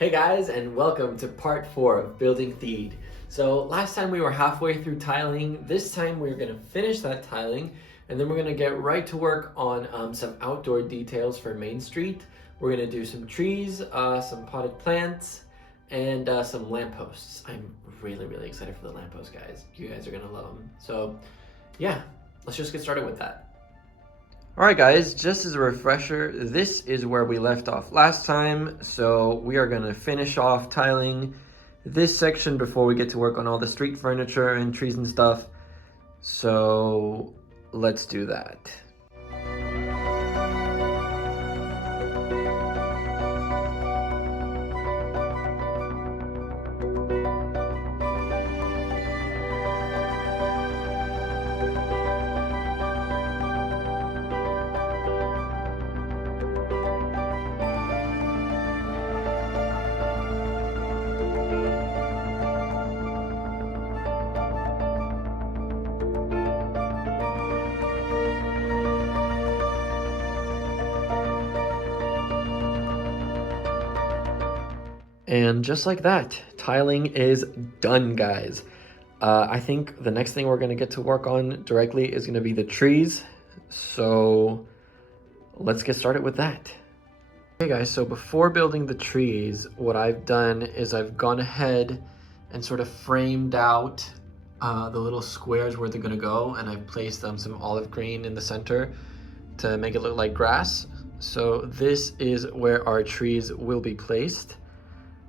Hey guys, and welcome to part 4 of Building Theed. So last time we were halfway through tiling. This time we're going to finish that tiling, and then we're going to get right to work on some outdoor details for Main Street. We're going to do some trees, some potted plants, and some lampposts. I'm really excited for the lampposts, guys. You guys are going to love them. So yeah, let's just get started with that. Alright guys, just as a refresher, this is where we left off last time, so we are going to finish off tiling this section before we get to work on all the street furniture and trees and stuff. So let's do that. And just like that, tiling is done, guys. I think the next thing we're going to get to work on directly is going to be the trees. So let's get started with that. Okay guys, so before building the trees, what I've done is I've gone ahead and sort of framed out the little squares where they're going to go, and I've placed some olive green in the center to make it look like grass. So this is where our trees will be placed.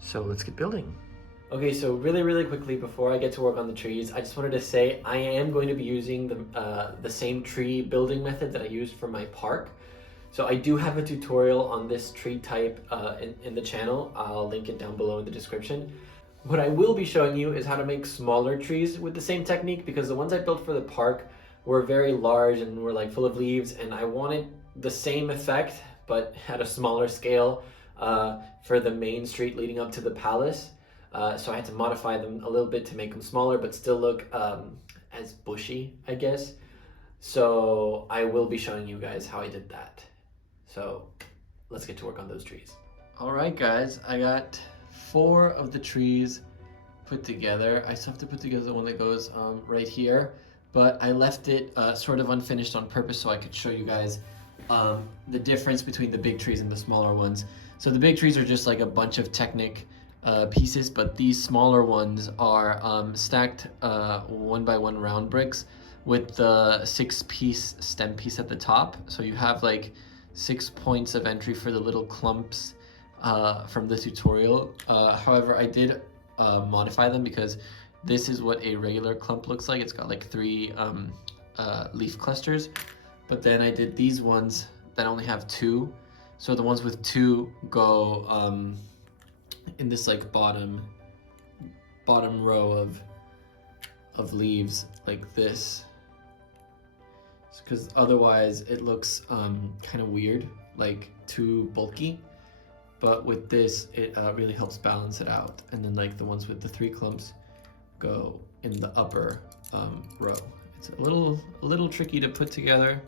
So let's get building. Okay, so really quickly before I get to work on the trees, I just wanted to say I am going to be using the same tree building method that I used for my park. So I do have a tutorial on this tree type in the channel. I'll link it down below in the description. What I will be showing you is how to make smaller trees with the same technique, because the ones I built for the park were very large and were like full of leaves, and I wanted the same effect but at a smaller scale for the main street leading up to the palace. So I had to modify them a little bit to make them smaller but still look as bushy, I guess. So I will be showing you guys how I did that. So let's get to work on those trees. All right guys, I got 4 of the trees put together. I still have to put together the one that goes right here, but I left it sort of unfinished on purpose so I could show you guys the difference between the big trees and the smaller ones. So the big trees are just like a bunch of Technic pieces, but these smaller ones are stacked 1 by 1 round bricks with the 6-piece stem piece at the top. So you have like 6 points of entry for the little clumps from the tutorial. However, I did modify them because this is what a regular clump looks like. It's got like 3 leaf clusters, but then I did these ones that only have 2. So the ones with 2 go in this like bottom row of leaves like this, because otherwise it looks kind of weird, like too bulky. But with this, it really helps balance it out. And then like the ones with the 3 clumps go in the upper row. It's a little tricky to put together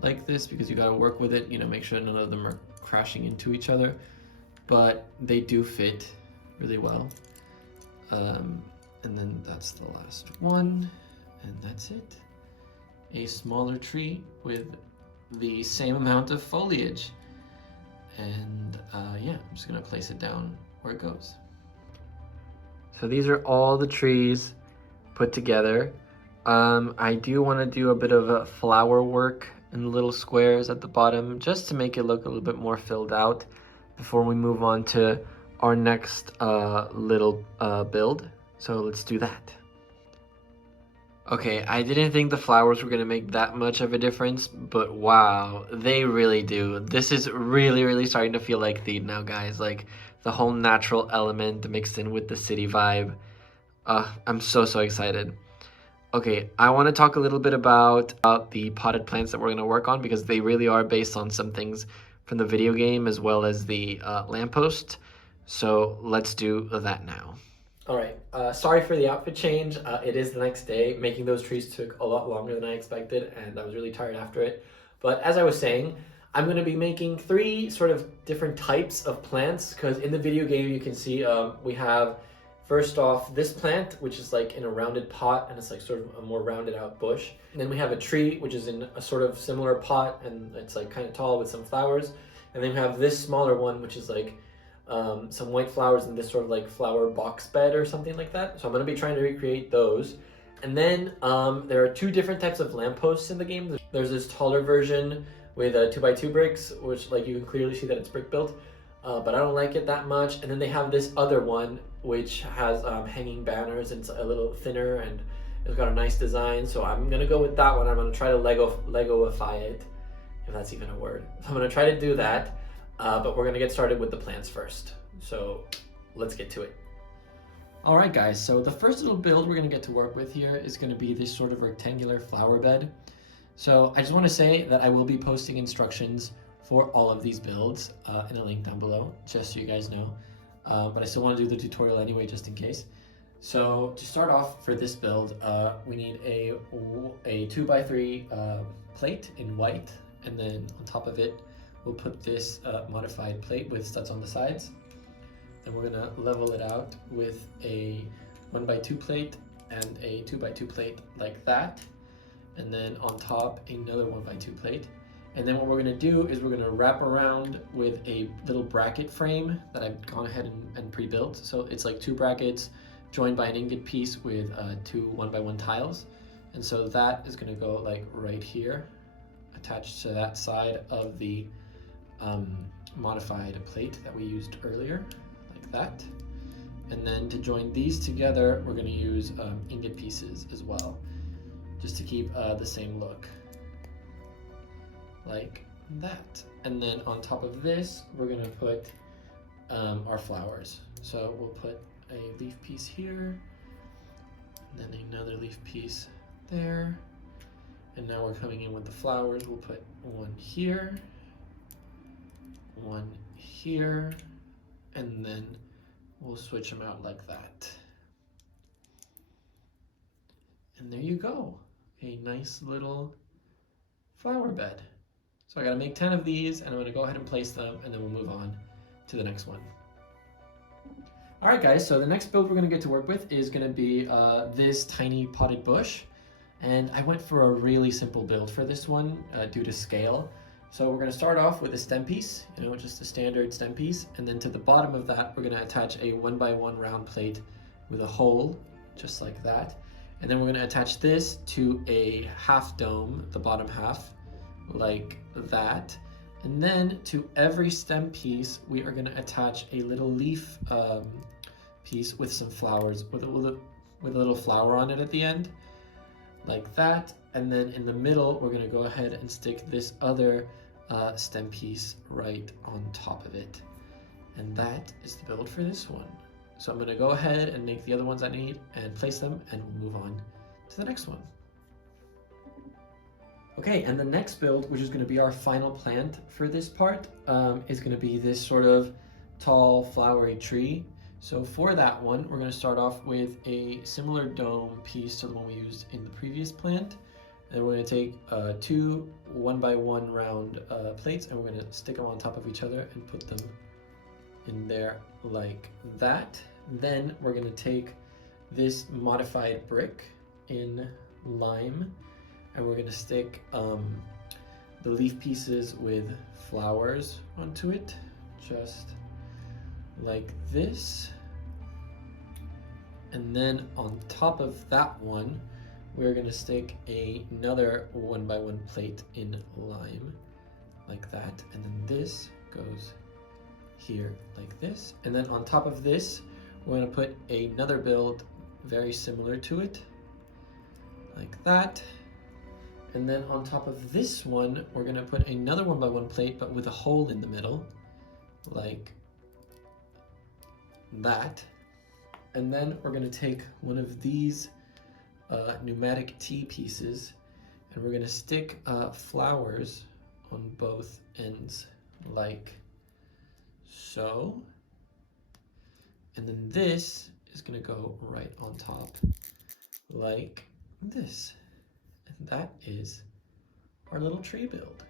like this because you got to work with it, you know, make sure none of them are crashing into each other, but they do fit really well. And then that's the last one, and that's it. A smaller tree with the same amount of foliage. And yeah, I'm just gonna place it down where it goes. So these are all the trees put together. I do want to do a bit of a flower work in the little squares at the bottom just to make it look a little bit more filled out before we move on to our next little build. So let's do that. Okay, I didn't think the flowers were gonna make that much of a difference, but wow, they really do. This is really starting to feel like Theed now, guys. Like the whole natural element mixed in with the city vibe. I'm so excited. Okay, I want to talk a little bit about the potted plants that we're going to work on, because they really are based on some things from the video game as well as the lamppost. So let's do that now. All right, sorry for the outfit change. It is the next day. Making those trees took a lot longer than I expected, and I was really tired after it. But as I was saying, I'm going to be making 3 sort of different types of plants, because in the video game you can see we have first off this plant, which is like in a rounded pot and it's like sort of a more rounded out bush. And then we have a tree which is in a sort of similar pot and it's like kind of tall with some flowers. And then we have this smaller one which is like some white flowers in this sort of like flower box bed or something like that. So I'm going to be trying to recreate those. And then there are 2 different types of lampposts in the game. There's this taller version with 2x2 bricks, which like you can clearly see that it's brick built, but I don't like it that much. And then they have this other one which has hanging banners and it's a little thinner and it's got a nice design. So I'm gonna go with that one. I'm gonna try to Legoify it, if that's even a word. So I'm gonna try to do that, but we're gonna get started with the plants first. So let's get to it. All right, guys, so the first little build we're gonna get to work with here is gonna be this sort of rectangular flower bed. So I just want to say that I will be posting instructions for all of these builds in a link down below, just so you guys know. But I still want to do the tutorial anyway, just in case. So to start off for this build, we need a 2x3 plate in white, and then on top of it, we'll put this modified plate with studs on the sides. Then we're gonna level it out with a 1x2 plate and a 2x2 plate like that. And then on top, another 1x2 plate. And then what we're gonna do is we're gonna wrap around with a little bracket frame that I've gone ahead and pre-built. So it's like 2 brackets joined by an ingot piece with 2 1x1 tiles. And so that is gonna go like right here, attached to that side of the modified plate that we used earlier, like that. And then to join these together, we're gonna use ingot pieces as well, just to keep the same look, like that. And then on top of this, we're gonna put our flowers. So we'll put a leaf piece here, and then another leaf piece there. And now we're coming in with the flowers. We'll put one here, one here, and then we'll switch them out like that. And there you go. A nice little flower bed. So I gotta make 10 of these and I'm gonna go ahead and place them and then we'll move on to the next one. All right guys, so the next build we're gonna get to work with is gonna be this tiny potted bush. And I went for a really simple build for this one due to scale. So we're gonna start off with a stem piece, just a standard stem piece. And then to the bottom of that, we're gonna attach a 1x1 round plate with a hole, just like that. And then we're going to attach this to a half dome, the bottom half, like that. And then to every stem piece, we are going to attach a little leaf piece with some flowers, with a little flower on it at the end, like that. And then in the middle, we're going to go ahead and stick this other stem piece right on top of it. And that is the build for this one. So I'm going to go ahead and make the other ones I need and place them, and we'll move on to the next one. Okay, and the next build, which is going to be our final plant for this part, is going to be this sort of tall flowery tree. So for that one, we're going to start off with a similar dome piece to the one we used in the previous plant. And we're going to take 2 1x1 round plates, and we're going to stick them on top of each other and put them in there like that. Then we're going to take this modified brick in lime, and we're going to stick the leaf pieces with flowers onto it, just like this. And then on top of that one, we're going to stick another 1x1 plate in lime, like that. And then this goes here like this. And then on top of this, we're going to put another build very similar to it, like that. And then on top of this one, we're going to put another 1x1 plate, but with a hole in the middle, like that. And then we're going to take one of these pneumatic T pieces, and we're going to stick flowers on both ends, like so. And then this is going to go right on top, like this. And that is our little tree build.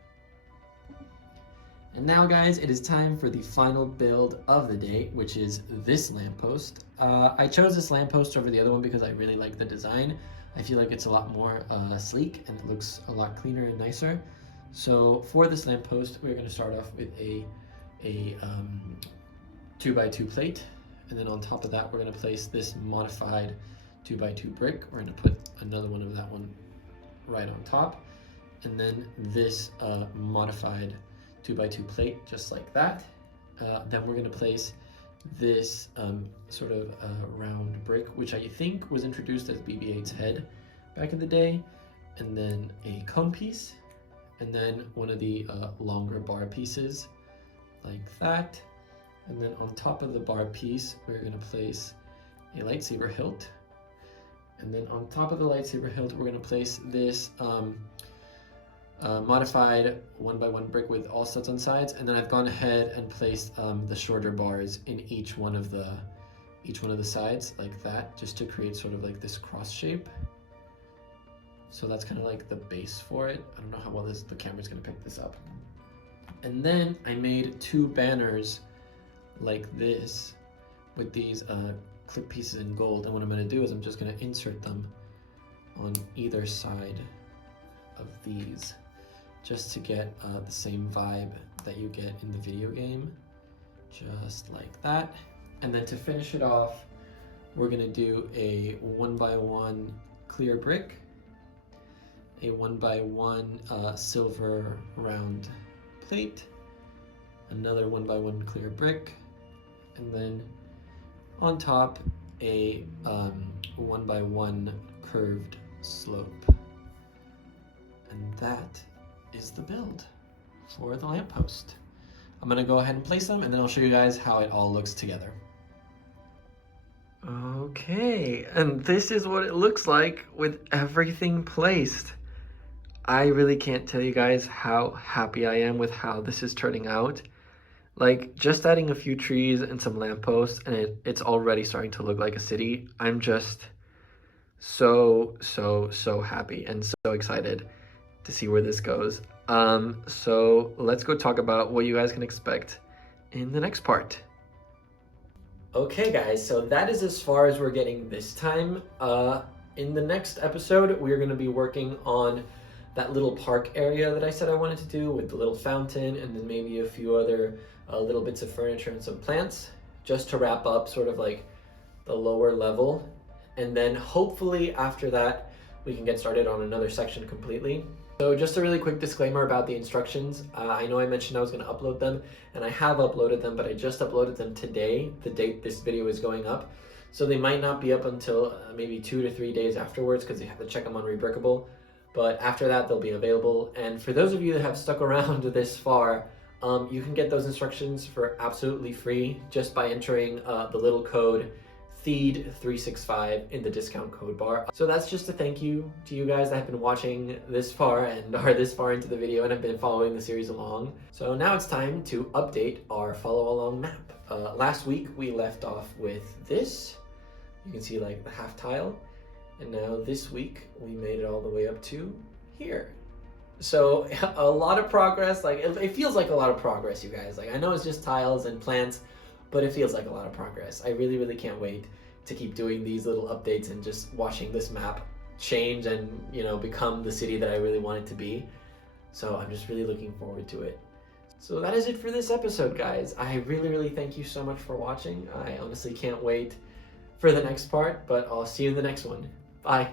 And now, guys, it is time for the final build of the day, which is this lamppost. I chose this lamppost over the other one because I really like the design. I feel like it's a lot more sleek and it looks a lot cleaner and nicer. So for this lamppost, we're going to start off with a 2x2 plate. And then on top of that, we're going to place this modified 2x2 brick. We're going to put another one of that one right on top. And then this modified 2x2 plate, just like that. Then we're going to place this sort of round brick, which I think was introduced as BB-8's head back in the day. And then a cone piece. And then one of the longer bar pieces, like that. And then on top of the bar piece, we're going to place a lightsaber hilt. And then on top of the lightsaber hilt, we're going to place this modified 1x1 brick with all studs on sides. And then I've gone ahead and placed the shorter bars in each one of the sides, like that, just to create sort of like this cross shape. So that's kind of like the base for it. I don't know how well the camera's going to pick this up. And then I made two banners like this with these clip pieces in gold, and what I'm going to do is I'm just going to insert them on either side of these just to get the same vibe that you get in the video game, just like that. And then to finish it off, we're going to do a 1x1 clear brick, a 1x1 silver round plate, another 1x1 clear brick, and then on top a 1x1 curved slope. And that is the build for the lamppost. I'm gonna go ahead and place them, and then I'll show you guys how it all looks together. Okay, and this is what it looks like with everything placed. I really can't tell you guys how happy I am with how this is turning out. Like, just adding a few trees and some lampposts, and it's already starting to look like a city. I'm just so happy and so excited to see where this goes. So let's go talk about what you guys can expect in the next part. Okay, guys, so that is as far as we're getting this time. In the next episode, we're going to be working on that little park area that I said I wanted to do with the little fountain, and then maybe a few other little bits of furniture and some plants, just to wrap up sort of like the lower level. And then hopefully after that, we can get started on another section completely. So just a really quick disclaimer about the instructions. I know I mentioned I was going to upload them, and I have uploaded them, but I just uploaded them today, the date this video is going up. So they might not be up until maybe 2 to 3 days afterwards, because you have to check them on Rebrickable. But after that, they'll be available. And for those of you that have stuck around this far, you can get those instructions for absolutely free just by entering the little code THEED365 in the discount code bar. So that's just a thank you to you guys that have been watching this far and are this far into the video and have been following the series along. So now it's time to update our follow along map. Last week we left off with this. You can see like the half tile. And now this week we made it all the way up to here. So a lot of progress. Like it feels like a lot of progress, you guys. Like I know it's just tiles and plants, but it feels like a lot of progress. I really can't wait to keep doing these little updates and just watching this map change and, you know, become the city that I really want it to be. So I'm just really looking forward to it. So that is it for this episode, guys. I really thank you so much for watching. I honestly can't wait for the next part, but I'll see you in the next one. Bye.